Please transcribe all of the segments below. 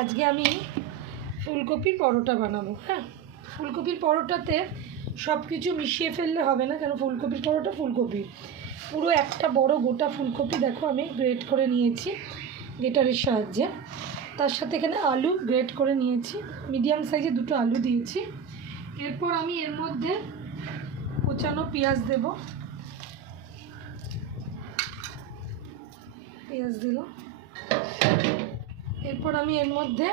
আজকে আমি ফুলকপির পরোটা বানাবো হ্যাঁ? ফুলকপির পরোটাতে সব কিছু মিশিয়ে ফেললে হবে না, কেন ফুলকপির পরোটা ফুলকপি পুরো একটা বড় গোটা ফুলকপি দেখো, আমি গ্রেট করে নিয়েছি গ্রেটারের সাহায্যে। তার সাথে এখানে আলু গ্রেট করে নিয়েছি, মিডিয়াম সাইজে দুটো আলু দিয়েছি। এরপর আমি এর মধ্যে কোচানো পেঁয়াজ দেব। পেঁয়াজ দিলাম। এরপর আমি এর মধ্যে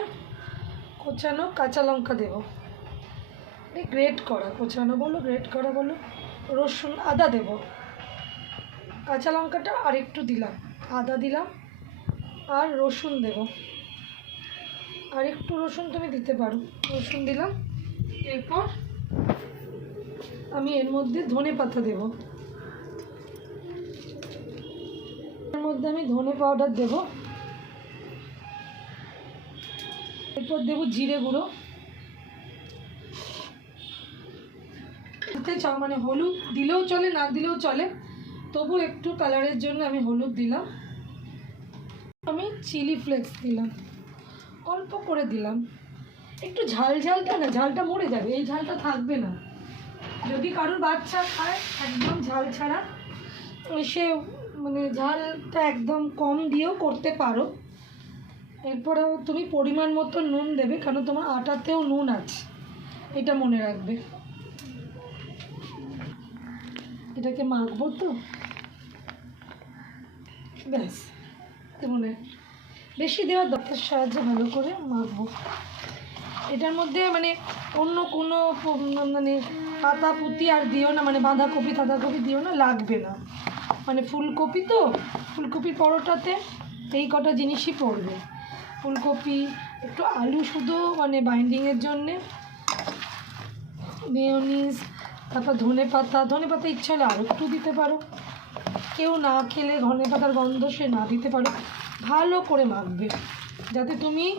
কোচানো কাঁচা লঙ্কা দেবো। গ্রেট করা, কোচানো বলো গ্রেট করা বলো, রসুন, আদা দেব। কাঁচা লঙ্কাটা আর একটু দিলাম, আদা দিলাম, আর রসুন দেব। আর একটু রসুন তুমি দিতে পারো, রসুন দিলাম, এরপর আমি এর মধ্যে ধনে পাতা দেব। এর মধ্যে আমি ধনে পাউডার দেবো। এরপর দেবো জিরে গুঁড়ো। এতে চ- মানে হলুদ দিলেও চলে, না দিলেও চলে। তবু একটু কালারের জন্য আমি হলুদ দিলাম। আমি চিলি ফ্লেক্স দিলাম। অল্প করে দিলাম। একটু ঝাল ঝালটা না, ঝালটা মরে যাবে, এই ঝালটা থাকবে না। যদি কারোর বাচ্চা খায়, একদম ঝাল ছাড়া। সে মানে ঝালটা একদম কম দিয়েও করতে পারো। এরপরেও তুমি পরিমাণ মতো নুন দেবে, কারণ তোমার আটাতেও নুন আছে। এটা মনে রাখবে। এটাকে মাখবো তো? ব্যাস মনে বেশি দেওয়ার দরকার, সাহায্যে ভালো করে মাখবো। এটার মধ্যে মানে অন্য কোনো মানে পাতা পুঁতি আর দিও না মানে বাঁধাকপি টাঁধাকপি দিও না, লাগবে না। মানে ফুলকপি তো, ফুলকপির পরোটাতে এই কটা জিনিসই পড়বে। ফুলকপি, একটু আলু শুধু মানে বাইন্ডিংয়ের জন্যে। মেয়নিজ তারপর ধনে পাতা। ধনে পাতা ইচ্ছা হলে আরও একটু দিতে পারো। কেউ না খেলে ধনে পাতার গন্ধ সে না দিতে পারো। ভালো করে মাখবে। যাতে তুমি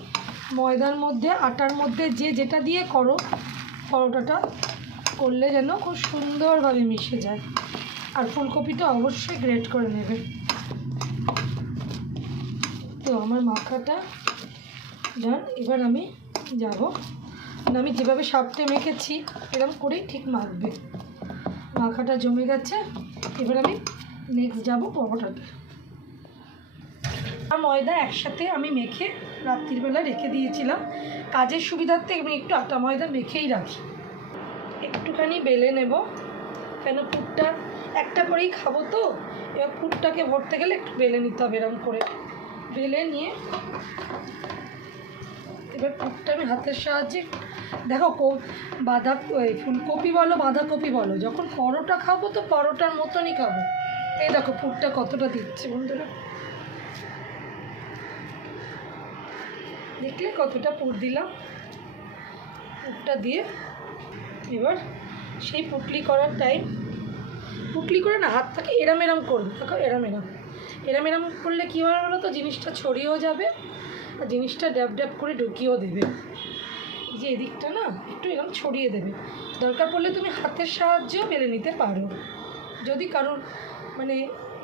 ময়দার মধ্যে, আটার মধ্যে যে যেটা দিয়ে করো, পরোটাটা করলে যেন খুব সুন্দরভাবে মিশে যায়। আর ফুলকপিটা অবশ্যই গ্রেট করে নেবে। তো আমার মাখাটা যান এবার আমি যাব। আমি যেভাবে সাপটে মেখেছি, এরকম করেই ঠিক মাখবে। মাখাটা জমে গেছে। এবার আমি নেক্সট যাব পরোটাতে। ময়দা একসাথে আমি মেখে রাত্রিবেলা রেখে দিয়েছিলাম। কাজের সুবিধার্থে আমি একটু আটা ময়দা মেখেই রাখি। একটুখানি বেলে নেব। কেন পুরটা একটা করেই খাব তো? এবার পুরটাকে ভরতে গেলে একটু বেলে নিতে হবে এরকম করে। বেলে নিয়ে এবার পুরটা আমি হাতের সাহায্যে, দেখো বাঁধা ফুলকপি বলো, বাঁধাকপি বলো, যখন পরোটা খাব তো পরোটার মতনই খাব। এই দেখো পুরটা কতটা দিচ্ছে বন্ধুরা। দেখলে কতটা পুর দিলাম। পুরটা দিয়ে এবার সেই পুটলি করার টাইম পুটলি করে না, হাতটাকে এরাম এরাম করবে, দেখো এরাম এরাম। এরাম এরাম করলে কী হবে বলো তো, জিনিসটা ছড়িয়েও যাবে জিনিসটা ড্যাব ড্যাব করে ঢুকিয়েও দেবে। যে এদিকটা না, একটু এরকম ছড়িয়ে দেবে। দরকার পড়লে তুমি হাতের সাহায্যেও বেলে নিতে পারো। যদি কারোর মানে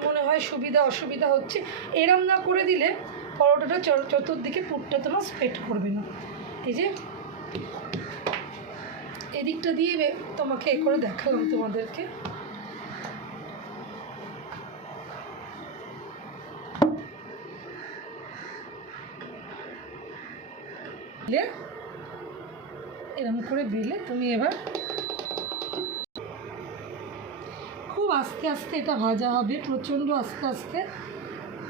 মনে হয় সুবিধা, অসুবিধা হচ্ছে এরম না করে দিলে পরোটাটা চতুর্দিকে পুরটা তোমার স্প্রেড করবে না। এই যে এদিকটা দিয়ে তোমাকে এ করে দেখালাম তোমাদেরকে। বেলে। এরকম করে দিলে তুমি এবার। খুব আস্তে আস্তে এটা ভাজা হবে, প্রচণ্ড আস্তে আস্তে।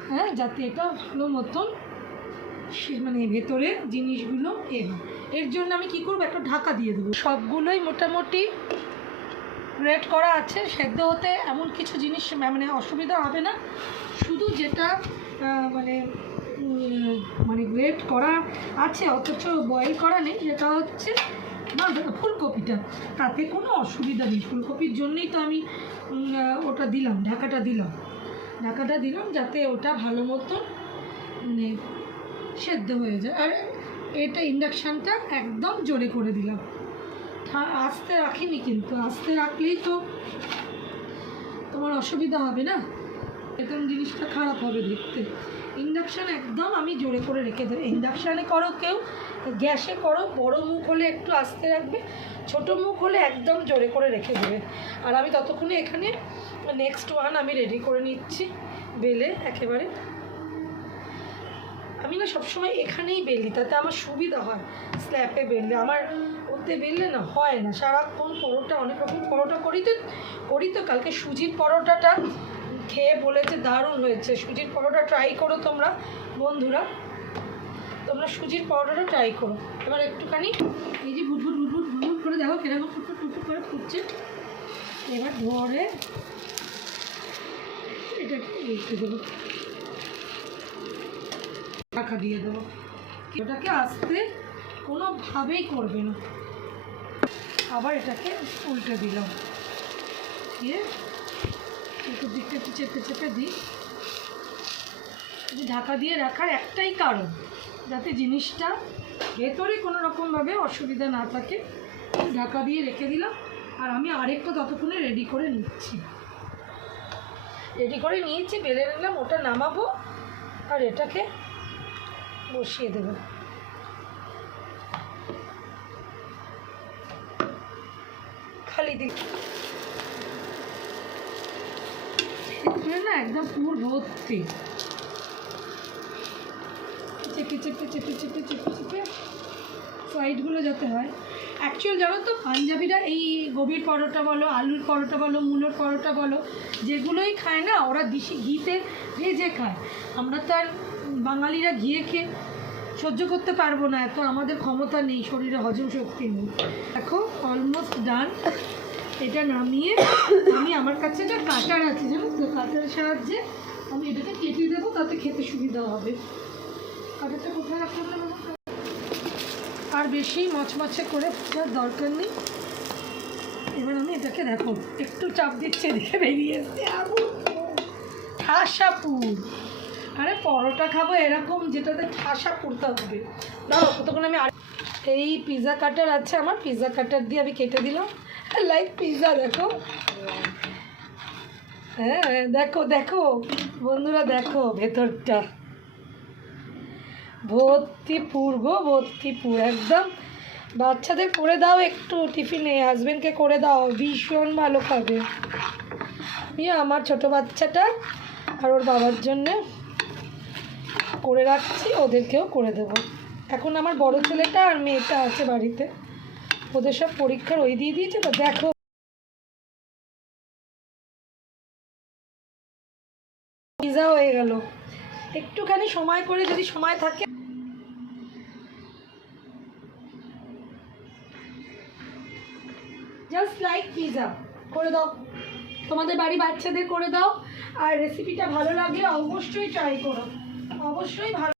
হ্যাঁ যাতে এটা ভালো মতন মানে ভেতরে জিনিসগুলো এ। এর জন্য আমি কি করব, একটা ঢাকা দিয়ে দেবো। সবগুলোই মোটামুটি রেড করা আছে, সেদ্ধ হতে এমন কিছু জিনিস মানে অসুবিধা হবে না। শুধু যেটা মানে মানে গ্রেট করা আছে, অথচ বয়েল করা নেই, সেটা হচ্ছে বাঁধা- ফুলকপিটা। তাতে কোনো অসুবিধা নেই। ফুলকপির জন্যই তো আমি ওটা দিলাম, ঢাকাটা দিলাম। ঢাকাটা দিলাম যাতে ওটা ভালো মতন মানে সেদ্ধ হয়ে যায়। আর এটা ইন্ডাকশানটা একদম জোরে করে দিলাম। আস্তে রাখিনি কিন্তু, আস্তে রাখলেই তো তোমার অসুবিধা হবে না? এরকম জিনিসটা খারাপ হবে দেখতে। ইন্ডাকশান একদম আমি জোরে করে রেখে দেবো। ইন্ডাকশানে করো কেউ, গ্যাসে করো, বড় মুখ হলে একটু আস্তে রাখবে, ছোট মুখ হলে একদম জোরে করে রেখে দেবে। আর আমি ততক্ষণে এখানে নেক্সট ওয়ান আমি রেডি করে নিচ্ছি, বেলে একেবারে। আমি না সবসময় এখানেই বেলি তাতে আমার সুবিধা হয় স্ল্যাপে বেললে। আমার ওতে বেললে না হয় না, সারাক্ষণ পরোটা, অনেক রকম পরোটা করি তো করি তো, কালকে সুজির পরোটাটা খেয়ে বলেছে, দারুণ হয়েছে। সুজির পরোটা ট্রাই করো তোমরা, বন্ধুরা। তোমরা সুজির পরোটাটা ট্রাই করো। এবার একটুখানি এই যে ভুটভুট ভুটভুট ভুটভুট করে দেখো কীরকম ফুটফুট ফুটফুট করে ফুটছে। এবার ধরে এটা একটু দেবো। টাকা দিয়ে দেবো। ওটাকে আসতে কোনোভাবেই করবে না। আবার এটাকে উল্টে দিলাম। দিয়ে একটু দিকটা একটু চেপে চেপে দিই। ঢাকা দিয়ে রাখার একটাই কারণ, যাতে জিনিসটা ভেতরে কোনো রকমভাবে অসুবিধা না থাকে ঢাকা দিয়ে রেখে দিলাম। আর আমি আরেকটা ততক্ষণে রেডি করে নিচ্ছি। রেডি করে নিয়েছি, বেলে নিলাম, ওটা নামাবো, আর এটাকে বসিয়ে দেবো। খালি দিক এখানে না, একদম পুর ভর্তি। চেপে চেপে চেপে চেপে চেপে চেপে সাইডগুলো যাতে হয়। অ্যাকচুয়াল জানো তো, পাঞ্জাবিরা এই গোবির পরোটা বলো, আলুর পরোটা বলো, মূলোর পরোটা বলো, যেগুলোই খায় না, ওরা দিশি ঘিতে ভেজে খায়। আমরা তো আর বাঙালিরা ঘিয়ে খেয়ে সহ্য করতে পারব না, এত আমাদের ক্ষমতা নেই, শরীরে হজম শক্তি নেই দেখো অলমোস্ট ডান এটা নামিয়ে আমি আমার কাছে একটা কাটার আছে, জানো তো? কাটারের সাহায্যে আমি এটাকে কেটে দেবো, তাতে খেতে সুবিধা হবে। কাটারটা কোথায় রাখতে হবে আর বেশি মচমচে করে ভাজার দরকার নেই। এবার আমি এটাকে দেখো, একটু চাপ দিচ্ছে এদিকে বেরিয়ে এসছে। আগুন ঠাসা পুর। আরে পরোটা খাব এরকম, যেটাতে ঠাসা পুরতে হবে। দাঁড়াও কতক্ষণ আমি এই পিৎজা কাটার আছে আমার পিৎজা কাটার দিয়ে আমি কেটে দিলাম। লাইক পিৎজা দেখো। হ্যাঁ দেখো দেখো। বন্ধুরা, দেখো ভেতরটা। ভর্তি পুর গো ভর্তি পুর একদম বাচ্চাদের করে দাও একটু টিফিনে হাজবেন্ডকে করে দাও। ভীষণ ভালো খাবে। আমি আমার ছোট বাচ্চাটা আর ওর বাবার জন্যে করে রাখছি, ওদেরকেও করে দেবো। এখন আমার বড় ছেলেটা আর মেয়েটা আছে বাড়িতে। ওদের সব পরীক্ষার ওই দিয়ে দিয়েছে, তো দেখো। পিজা হয়ে গেল। একটুখানি সময় করে যদি সময় থাকে। জাস্ট লাইক পিজা করে দাও। তোমাদের বাড়ি বাচ্চাদের করে দাও। আর রেসিপিটা ভালো লাগলে অবশ্যই ট্রাই করো। অবশ্যই ভালো